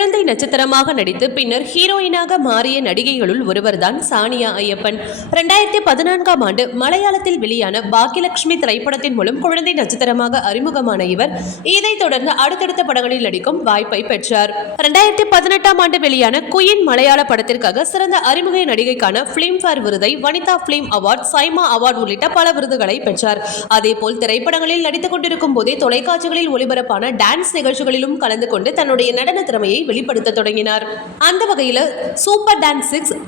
குழந்தை நட்சத்திரமாக நடித்து பின்னர் ஹீரோயினாக மாறிய நடிகைகளுள் ஒருவர்தான் சானியா ஐயப்பன். 2014ஆம் ஆண்டு மலையாளத்தில் வெளியான பாக்கியலட்சுமி திரைப்படத்தின் மூலம் குழந்தை நட்சத்திரமாக அறிமுகமான இவர் இதைத் தொடர்ந்து அடுத்தடுத்த படங்களில் நடிக்கும் வாய்ப்பை பெற்றார். 2018ஆம் ஆண்டு வெளியான குயின் மலையாள படத்திற்காக சிறந்த அறிமுக நடிகைக்கான பிலிம்பேர் விருதை, Vanitha film award, SIMA award உள்ளிட்ட பல விருதுகளை பெற்றார். அதேபோல் திரைப்படங்களில் நடித்துக் கொண்டிருக்கும் போதே தொலைக்காட்சிகளில் ஒளிபரப்பான டான்ஸ் நிகழ்ச்சிகளிலும் கலந்து கொண்டு தன்னுடைய நடன திறமையை வெளிப்படுத்த தொடங்கினார். அந்த வகையில் super dance 6,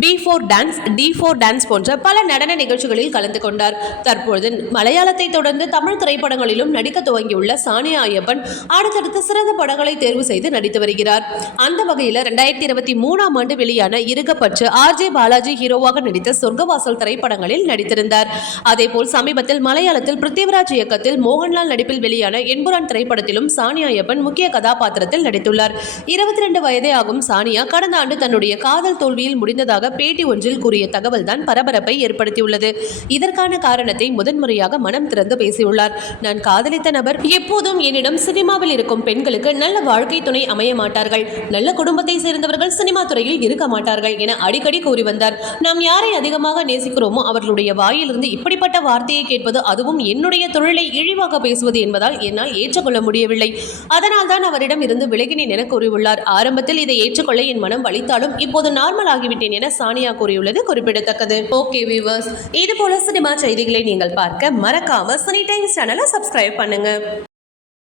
B4 dance, D4 dance போன்ற பல நடன நிகழ்ச்சிகளில் கலந்து கொண்டார். தற்பொழுது மலையாளத்தை தொடர்ந்து தமிழ் திரைப்படங்களிலும் நடிக்க துவங்கியுள்ள சானியா ஐயப்பன் அடுத்தடுத்து சிறந்த படங்களை தேர்வு செய்து நடித்து வருகிறார். அந்த வகையில் 2023ஆம் ஆண்டு வெளியான இருகப்பற்று RJ பாலாஜி ஹீரோவாக நடித்த சொர்க்கவாசல் திரைப்படங்களில் நடித்திருந்தார். அதேபோல் சமீபத்தில் மலையாளத்தில் பிருத்திவிராஜ் இயக்கத்தில் மோகன்லால் நடிப்பில் வெளியான எம்புரான் திரைப்படத்திலும் சானியா ஐயப்பன் முக்கிய கதாபாத்திரத்தில் நடித்துள்ளார். 22 வயதே ஆகும் சானியா கடந்த ஆண்டு தன்னுடைய காதல் தோல்வியில் முடிந்ததாக பேட்டி ஒன்றில் கூறிய தகவல் தான் பரபரப்பை ஏற்படுத்தியுள்ளது. இதற்கான காரணத்தை முதன்முறையாக மனம் திறந்து பேசியுள்ளார். நான் காதலித்த நபர் எப்போதும் என்னிடம் சினிமாவில் இருக்கும் பெண்களுக்கு நல்ல வாழ்க்கை துணை அமைய மாட்டார்கள், நல்ல குடும்பத்தை சேர்ந்தவர்கள் சினிமா துறையில் இருக்க மாட்டார்கள் என அடிக்கடி கூறி வந்தார். நாம் யாரை அதிகமாக நேசிக்கிறோமோ அவர்களுடைய வாயிலிருந்து இப்படிப்பட்ட வார்த்தையை கேட்பது, அதுவும் என்னுடைய தொழிலை இழிவாக பேசுவது என்பதால் என்னால் ஏற்றுக்கொள்ள முடியவில்லை. அதனால் தான் அவரிடம் இருந்து விலகினேன் என கூறியுள்ளார். ஆரம்பத்தில் இதை ஏற்றுக்கொள்ள என் மனம் வலித்தாலும் இப்போது நார்மல் ஆகிவிட்டேன் என சானியா கூறியுள்ளது குறிப்பிடத்தக்கது. ஓகே வியூவர்ஸ், இது போல சினிமா செய்திகளை நீங்கள் பார்க்க மறக்காம சினி டைம்ஸ் சேனலை சப்ஸ்கிரைப் பண்ணுங்க.